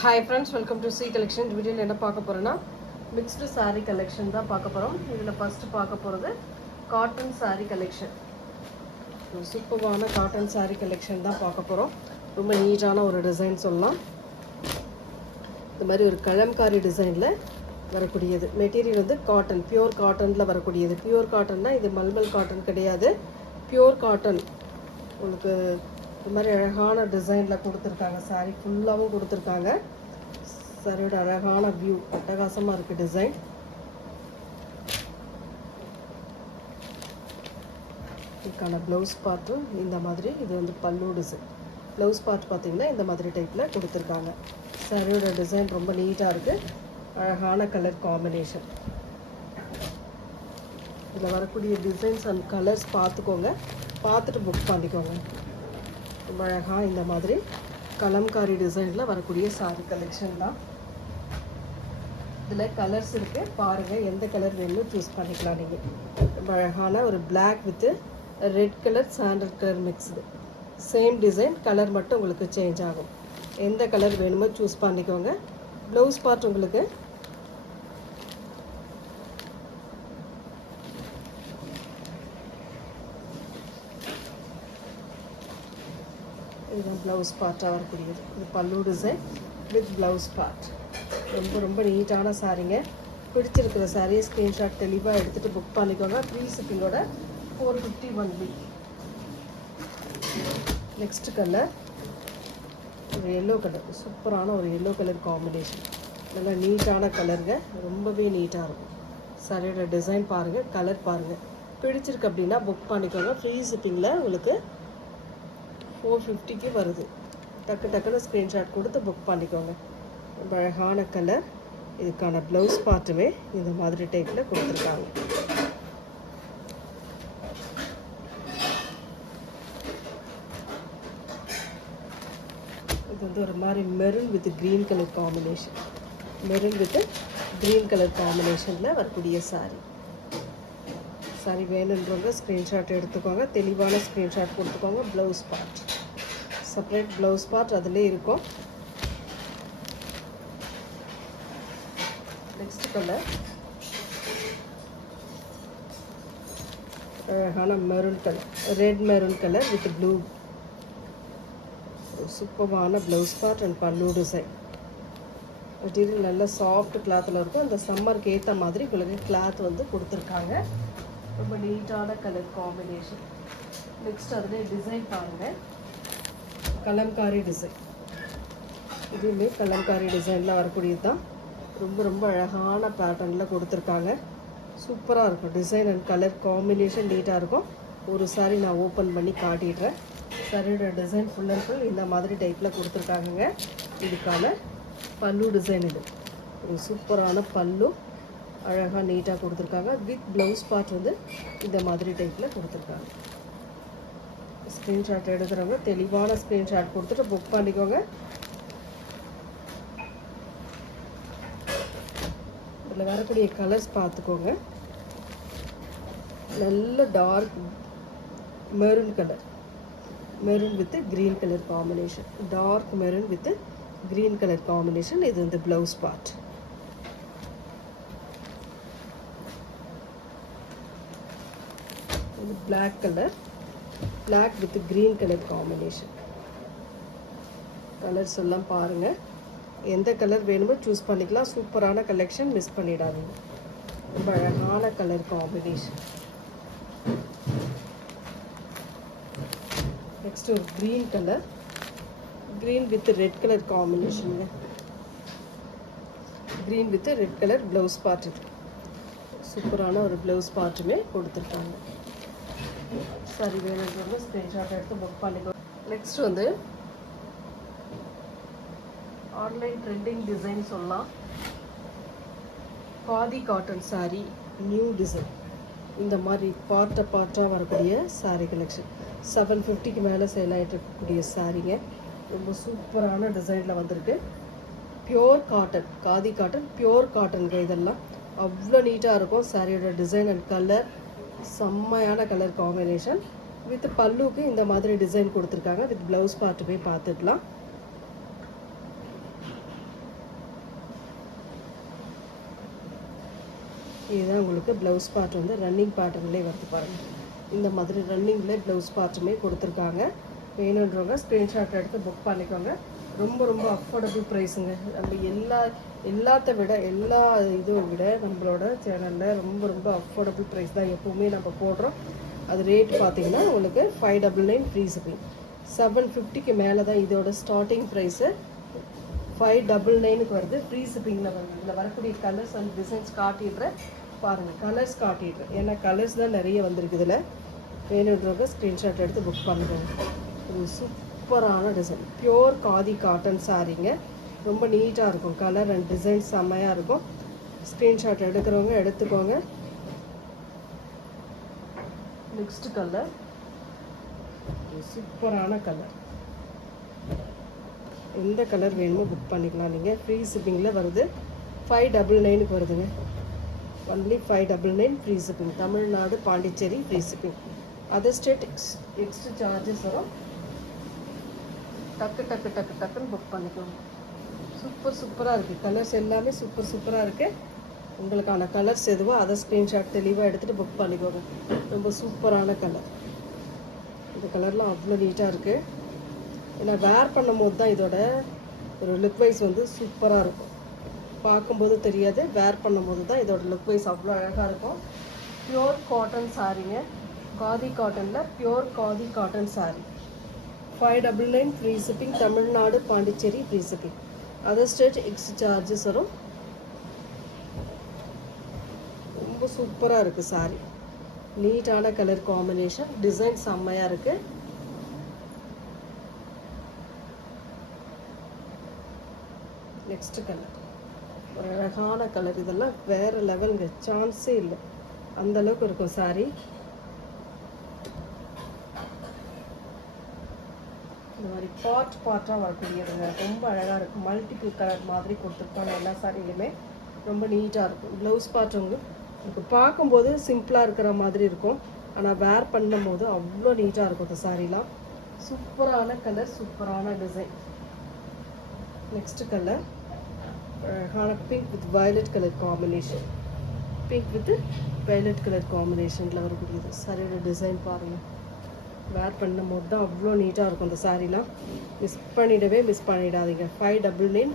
Hi friends, welcome to C collection. இந்த வீடியோல என்ன பார்க்க போறோம்னா mixed saree collection தான் பார்க்க போறோம். இதுல first பார்க்க போறது cotton saree collection. சூப்பரான cotton saree collection தான் பார்க்க போறோம். ரொம்ப நீட்டான ஒரு டிசைன் சொல்லலாம். இந்த மாதிரி ஒரு கலம்காரி டிசைன்ல வரக்கூடியது. மெட்டீரியல் வந்து காட்டன், பியூர் காட்டன்ல வரக்கூடியது. பியூர் காட்டன்னா இது மல்மல் காட்டன் கிடையாது. Pure cotton. உங்களுக்கு இந்த மாதிரி அழகான டிசைனில் கொடுத்துருக்காங்க. சாரீ ஃபுல்லாகவும் கொடுத்துருக்காங்க. சாரியோட அழகான வியூ, அட்டகாசமாக இருக்குது டிசைன். இதுக்கான ப்ளவுஸ் பார்ட்டும் இந்த மாதிரி, இது வந்து பல்லு டிசைன். ப்ளவுஸ் பார்ட் பார்த்திங்கன்னா இந்த மாதிரி டைப்பில் கொடுத்துருக்காங்க. சாரியோட டிசைன் ரொம்ப நீட்டாக இருக்குது. அழகான கலர் காம்பினேஷன். இதில் வரக்கூடிய டிசைன்ஸ் அண்ட் கலர்ஸ் பார்த்துக்கோங்க, பார்த்துட்டு புக் பண்ணிக்கோங்க. ரொம்ப அழகாக இந்த மாதிரி கலம்காரி டிசைனில் வரக்கூடிய சாரி கலெக்ஷன் தான். இதில் கலர்ஸ் இருக்குது, பாருங்கள் எந்த கலர் வேணுமோ சூஸ் பண்ணிக்கலாம் நீங்கள். ரொம்ப அழகான ஒரு black with red colour sandal colour mixed. Same design, colour மட்டும் உங்களுக்கு சேஞ்ச் ஆகும். எந்த கலர் வேணுமோ சூஸ் பண்ணிக்கோங்க. ப்ளவுஸ் பார்ட் உங்களுக்கு இதுதான் ப்ளவுஸ் பார்ட்டாக வரக்கூடியது. இது பல்லு டிசைன் வித் ப்ளவுஸ் பார்ட். ரொம்ப நீட்டான சாரீங்க. பிடிச்சிருக்கிற சாரியை ஸ்க்ரீன்ஷாட் தெளிவாக எடுத்துகிட்டு புக் பண்ணிக்கோங்க. ஃப்ரீ ஷிப்பிங்கோட 451 நெக்ஸ்ட் கலர் ஒரு எல்லோ கலர். சூப்பரான ஒரு எல்லோ கலர் காம்பினேஷன். நல்லா நீட்டான கலருங்க, ரொம்பவே நீட்டாக இருக்கும். சாரியோட டிசைன் பாருங்கள், கலர் பாருங்கள். பிடிச்சிருக்கு அப்படின்னா புக் பண்ணிக்கோங்க. ஃப்ரீ ஷிப்பிங்கில் உங்களுக்கு 450 வருது. டக்குன்னு ஸ்க்ரீன்ஷாட் கொடுத்து புக் பண்ணிக்கோங்க. ரொம்ப அழகான கலர். இதுக்கான ப்ளவுஸ் பார்ட்டுமே இந்த மாதிரி டைப்பில் கொடுத்துருக்காங்க. இது வந்து ஒரு மாதிரி maroon with green colour combination. Maroon with green colour காம்பினேஷனில் வரக்கூடிய சாரீ. சாரி வேணுன்றவங்க ஸ்க்ரீன்ஷாட் எடுத்துக்கோங்க. தெளிவான ஸ்க்ரீன்ஷாட் கொடுத்துக்கோங்க. Blouse part separate blouse part அதிலே இருக்கும். நெக்ஸ்ட் கலர் அழகான maroon colour, red maroon colour with blue. சூப்பரான ப்ளவுஸ் பார்ட் அண்ட் பல்லு டிசைன். மெட்டீரியல் நல்ல சாஃப்ட் கிளாத்தில் இருக்கும். அந்த சம்மருக்கு ஏற்ற மாதிரி உங்களுக்கு கிளாத் வந்து கொடுத்துருக்காங்க. ரொம்ப நீட்டான கலர் காம்பினேஷன். நெக்ஸ்ட் அதிலே டிசைன் பாருங்கள், கலம்காரி டிசைன். இதுவுமே கலம்காரி டிசைனில் வரக்கூடியது தான். ரொம்ப அழகான பேட்டர்னில் கொடுத்துருக்காங்க. சூப்பராக இருக்கும். டிசைன் அண்ட் கலர் காம்பினேஷன் நீட்டாக இருக்கும். ஒரு சாரி நான் ஓப்பன் பண்ணி காட்டிடுறேன். சாரியோட டிசைன் ஃபுல் அண்ட் ஃபுல் இந்த மாதிரி டைப்பில் கொடுத்துருக்காங்க. இதுக்கான பல்லு டிசைன். இது ஒரு சூப்பரான பல்லு, அழகாக நீட்டாக கொடுத்துருக்காங்க. வித் ப்ளவுஸ் பார்ட் வந்து இந்த மாதிரி டைப்பில் கொடுத்துருக்காங்க. ஸ்க்ரீன்ஷாட் எடுக்கிறவங்க தெளிவான ஸ்க்ரீன்ஷாட் கொடுத்துட்டு புக் பண்ணிக்கோங்க. இதில் வரக்கூடிய கலர்ஸ் பார்த்துக்கோங்க. நல்ல dark maroon colour, maroon with green colour combination. Dark maroon with green colour combination. இது வந்து ப்ளவுஸ் பார்ட். இது black colour, black with green colour combination. Colours எல்லாம் பாருங்கள். எந்த கலர் வேணுமோ சூஸ் பண்ணிக்கலாம். சூப்பரான கலெக்ஷன், மிஸ் பண்ணிடாதீங்க. ரொம்ப அழகான கலர் காம்பினேஷன். நெக்ஸ்ட் ஒரு green colour, green with red colour காம்பினேஷனுங்க. Green with red colour blouse part. சூப்பரான ஒரு ப்ளவுஸ் பார்ட்டுமே கொடுத்துருக்காங்க. சரி, வேணுன்றவங்க ஸ்க்ரீன்ஷாட் எடுத்து புக் பண்ணிக்கோ. நெக்ஸ்ட் வந்து ஆன்லைன் ட்ரெண்டிங் டிசைன் சொல்லலாம். Khadi cotton sari, new design. இந்த மாதிரி பார்ட்டாக வரக்கூடிய சாரீ கலெக்ஷன். 750க்கு மேலே சேல் ஆகிட்டு இருக்கக்கூடிய சாரீங்க. ரொம்ப சூப்பரான டிசைனில் வந்திருக்கு. Pure cotton, khadi cotton, pure காட்டனுங்க. இதெல்லாம் அவ்வளோ நீட்டாக இருக்கும். சாரியோட டிசைன் அண்ட் கலர் செம்மையான கலர் காம்பினேஷன். வித் பல்லுக்கு இந்த மாதிரி டிசைன் கொடுத்துருக்காங்க. வித் ப்ளவுஸ் பார்ட்டு போய் பார்த்துக்கலாம். இதுதான் உங்களுக்கு ப்ளவுஸ் பார்ட் வந்து ரன்னிங் பேட்டர்ன்லேயே வருது பாருங்கள். இந்த மாதிரி ரன்னிங்லேயே ப்ளவுஸ் பார்ட்டுமே கொடுத்துருக்காங்க. வேணுன்றவங்க ஸ்க்ரீன்ஷாட் எடுத்து புக் பண்ணிக்கோங்க. ரொம்ப ரொம்ப அஃபோர்டபுள் ப்ரைஸுங்க. நம்ம எல்லாத்த விட எல்லா இதுவும் விட நம்மளோட சேனலில் ரொம்ப ரொம்ப அஃபோர்டபுள் ப்ரைஸ் தான் எப்போவுமே நம்ம போடுறோம். அது ரேட் பார்த்தீங்கன்னா உங்களுக்கு 599 ஃப்ரீ ஷிப்பிங். 750க்கு மேலே தான் இதோட ஸ்டார்டிங் ப்ரைஸு. 599க்கு வருது, ஃப்ரீ ஷிப்பிங்கில் வருது. இதில் வரக்கூடிய கலர்ஸ் அண்ட் டிசைன்ஸ் காட்டிடுறேன் பாருங்கள். கலர்ஸ் காட்டிடுறேன், ஏன்னா கலர்ஸ் தான் நிறைய வந்திருக்கு. இதில் வேணுன்றவங்க ஸ்க்ரீன்ஷாட் எடுத்து புக் பண்ணுறோம். ஒரு சூப்பரான டிசைன், பியோர் காதி காட்டன் சாரீங்க. ரொம்ப நீட்டாக இருக்கும், கலர் அண்ட் டிசைன் செம்மையாக இருக்கும். ஸ்க்ரீன்ஷாட் எடுக்கிறவங்க எடுத்துக்கோங்க. நெக்ஸ்ட் கலர் சூப்பரான கலர். எந்த கலர் வேணுமோ புக் பண்ணிக்கலாம் நீங்கள். ஃப்ரீ ஷிப்பிங்கில் வருது. 599க்கு வருதுங்க. Only 599 free shipping. Tamil Nadu Pondicherry free shipping. Other state extra charges வரும். டக்குன்னு புக் பண்ணிக்கோங்க. சூப்பராக இருக்குது. கலர்ஸ் எல்லாமே சூப்பராக இருக்குது. உங்களுக்கான கலர்ஸ் எதுவோ அதை ஸ்க்ரீன்ஷாட் தெளிவாக எடுத்துகிட்டு புக் பண்ணிக்கோங்க. ரொம்ப சூப்பரான கலர். இந்த கலர்லாம் அவ்வளோ நீட்டாக இருக்குது. ஏன்னா வேர் பண்ணும் போது தான் இதோட ஒரு லுக் வைஸ் வந்து சூப்பராக இருக்கும். பார்க்கும்போது தெரியாது, வேர் பண்ணும்போது தான் இதோட லுக் வைஸ் அவ்வளோ அழகாக இருக்கும். Pure cotton சாரீங்க. காதி காட்டனில் pure khadi cotton sari. 599 free shipping. Tamil Nadu Pondicherry free shipping. Other state extra charges வரும். ரொம்ப சூப்பராக இருக்குது சாரீ. நீட்டான கலர் காம்பினேஷன், டிசைன் செம்மையாக இருக்குது. நெக்ஸ்ட் கலர் ஒரு அழகான கலர். இதெல்லாம் வேறு லெவலுங்க, சான்ஸே இல்லை, அந்தளவுக்கு இருக்கும் சாரீ. இந்த மாதிரி பார்ட்டாக வரக்கூடியதுங்க. ரொம்ப அழகாக இருக்கும். மல்டிபிள் கலர் மாதிரி கொடுத்துருப்பாங்க எல்லா சாரிலையுமே. ரொம்ப நீட்டாக இருக்கும். ப்ளவுஸ் பார்ட் உங்களுக்கு பார்க்கும்போது சிம்பிளாக இருக்கிற மாதிரி இருக்கும், ஆனால் வேர் பண்ணும்போது அவ்வளோ நீட்டாக இருக்கும் இந்த சாரீலாம். சூப்பரான கலர், சூப்பரான design. Next colour pink with violet colour combination. Pink with violet colour காம்பினேஷனில் வரக்கூடியது. சாரியோட டிசைன் பாருங்கள். வேர் பண்ணும்போது தான் அவ்வளோ நீட்டாக இருக்கும் இந்த சாரீலாம். மிஸ் பண்ணிடாதீங்க. 599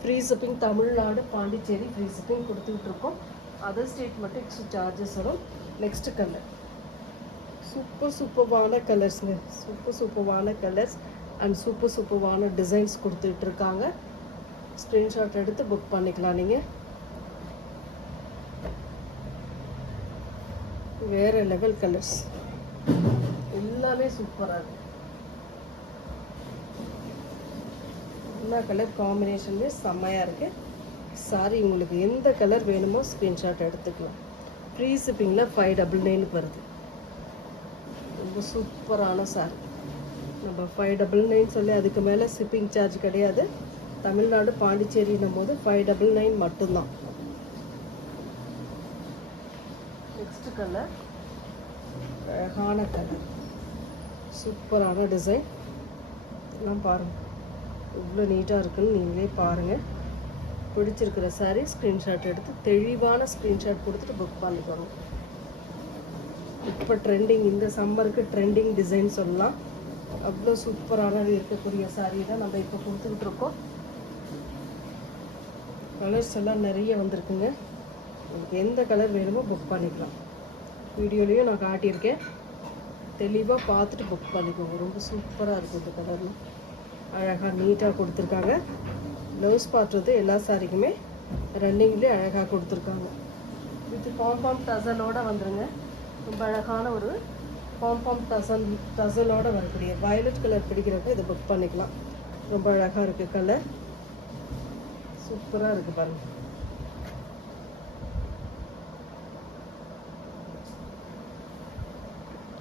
free shipping. Tamil Nadu Pondicherry free shipping கொடுத்துட்ருக்கோம். அதர் ஸ்டேட் மட்டும் எக்ஸ்ட்ரா சார்ஜஸ் வரும். நெக்ஸ்ட் கலர் சூப்பர்வான கலர்ஸுங்க. சூப்பர்வான கலர்ஸ் அண்ட் சூப்பர்வான டிசைன்ஸ் கொடுத்துட்ருக்காங்க. ஸ்க்ரீன்ஷாட் எடுத்து புக் பண்ணிக்கலாம் நீங்கள். வேறு லெவல் கலர்ஸ் எல்லாமே சூப்பராக இருக்குது. எல்லா கலர் காம்பினேஷனுமே செம்மையாக இருக்குது. சாரி உங்களுக்கு எந்த கலர் வேணுமோ ஸ்க்ரீன்ஷாட் எடுத்துக்கலாம். ஃப்ரீ ஷிப்பிங்கில் 599க்கு வருது. ரொம்ப சூப்பரான சாரி. நம்ம 599 சொல்லி அதுக்கு மேலே ஷிப்பிங் சார்ஜ் கிடையாது. தமிழ்நாடு பாண்டிச்சேரின்னும் போது 599 மட்டும்தான். நெக்ஸ்ட் கலர் அழகான கலர், சூப்பரான டிசைன். எல்லாம் பாருங்கள் இவ்வளோ நீட்டாக இருக்குன்னு நீங்களே பாருங்கள். பிடிச்சிருக்கிற சாரீ ஸ்க்ரீன்ஷாட் எடுத்து தெளிவான ஸ்க்ரீன்ஷாட் கொடுத்துட்டு புக் பண்ணிக்கோங்க. இப்போ ட்ரெண்டிங், இந்த சம்மருக்கு ட்ரெண்டிங் டிசைன் சொல்லலாம். அவ்வளோ சூப்பரான இருக்கக்கூடிய சாரீ தான் நம்ம இப்போ கொடுத்துக்கிட்டு இருக்கோம். கலர்ஸ் எல்லாம் நிறைய வந்திருக்குங்க. உங்களுக்கு எந்த கலர் வேணுமோ புக் பண்ணிக்கலாம். வீடியோலேயும் நான் காட்டியிருக்கேன், தெளிவாக பார்த்துட்டு புக் பண்ணிக்கோங்க. ரொம்ப சூப்பராக இருக்கும். இந்த கலர்லாம் அழகாக நீட்டாக கொடுத்துருக்காங்க. ப்ளவுஸ் பார்ட் வந்து எல்லா சாரிக்குமே ரன்னிங்லேயே அழகாக கொடுத்துருக்காங்க. வித் பாம்பாம் டசலோடு வந்துருங்க. ரொம்ப அழகான ஒரு பாம்பாம் டசலோடு வரக்கூடிய வயலட் கலர் பிடிக்கிறப்ப இதை புக் பண்ணிக்கலாம். ரொம்ப அழகாக இருக்குது கலர், சூப்பராக இருக்குது பாருங்கள்.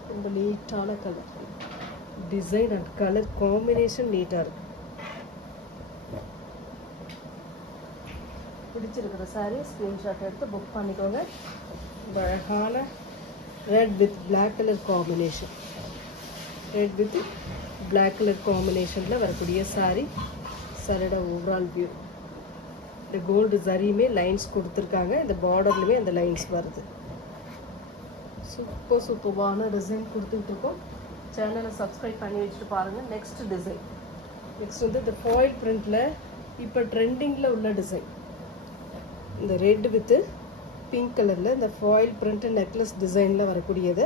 ரொம்ப நீட்டான colour design and colour combination நீட்டாக இருக்குது. பிடிச்சிருக்கிற சாரீ ஸ்க்ரீன்ஷாட் எடுத்து புக் பண்ணிக்கோங்க. அழகான red with black colour combination, red with black colour காம்பினேஷனில் வரக்கூடிய சாரீ. சாரியோட ஓவரால் வியூ இந்த கோல்டு ஜரியுமே லைன்ஸ் கொடுத்துருக்காங்க. இந்த பார்டர்லையுமே அந்த லைன்ஸ் வருது. சூப்பர்வான டிசைன் கொடுத்துட்டு இருக்கோம். சேனலை சப்ஸ்கிரைப் பண்ணி வச்சுட்டு பாருங்கள். Next design. நெக்ஸ்ட் வந்து இந்த ஃபாயில் பிரிண்டில் இப்போ ட்ரெண்டிங்கில் உள்ள டிசைன். இந்த ரெட் வித்து பிங்க் கலரில் இந்த ஃபாயில் பிரிண்ட் நெக்லஸ் டிசைனில் வரக்கூடியது.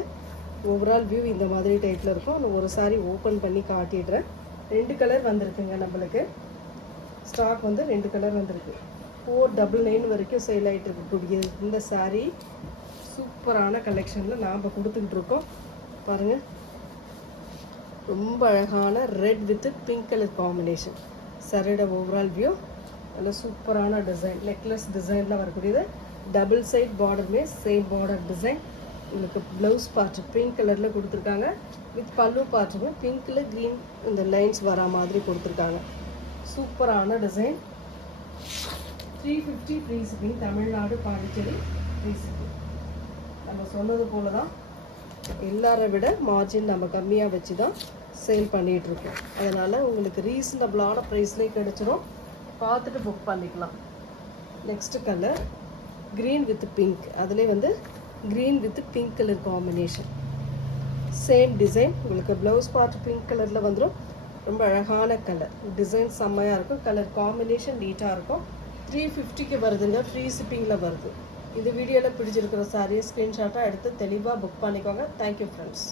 ஓவரால் வியூ இந்த மாதிரி டைப்பில் இருக்கும். நான் ஒரு சாரி ஓப்பன் பண்ணி காட்டிடுறேன். 2 கலர் வந்திருக்குங்க நம்மளுக்கு. ஸ்டாக் வந்து 2 கலர் வந்திருக்கு. 499 வரைக்கும் சேல் ஆகிட்டு இருக்கக்கூடியது இந்த சாரீ. சூப்பரான கலெக்ஷனில் நாம் கொடுத்துக்கிட்டு இருக்கோம். பாருங்கள், ரொம்ப அழகான red with pink colour combination. சாரியோட ஓவரால் வியூ நல்ல சூப்பரான டிசைன். நெக்லஸ் டிசைனில் வரக்கூடியது. டபுள் சைட் பார்டருமே சேம் பார்டர் டிசைன். உங்களுக்கு ப்ளவுஸ் பார்ட் பிங்க் கலரில் கொடுத்துருக்காங்க. வித் பல்லு பார்ட்டுமே பிங்க்கில் க்ரீன் இந்த லைன்ஸ் வரா மாதிரி கொடுத்துருக்காங்க. சூப்பரான design. 350 free shipping. Tamil Nadu, Pondicherry free shipping. நம்ம சொன்னது போல தான் எல்லாரை விட மார்ஜின் நம்ம கம்மியாக வச்சு தான் சேல் பண்ணிகிட்ருக்கோம். அதனால் உங்களுக்கு ரீசனபிளான ப்ரைஸ்லேயே கிடச்சிரும். பார்த்துட்டு புக் பண்ணிக்கலாம். Next colour green with pink. அதிலே வந்து green with pink colour combination. Same design. உங்களுக்கு ப்ளவுஸ் பார்ட் பிங்க் கலரில் வந்துடும். ரொம்ப அழகான கலர். டிசைன் செம்மையாக இருக்கும். கலர் காம்பினேஷன் நீட்டாக இருக்கும். 350க்கு வருதுங்க. ஃப்ரீ ஷிப்பிங்கில் வருது. இந்த வீடியோவில் பிடிச்சிருக்கிற சாரியை ஸ்க்ரீன்ஷாட்டாக எடுத்து தெளிவாக புக் பண்ணிக்கோங்க. Thank you friends.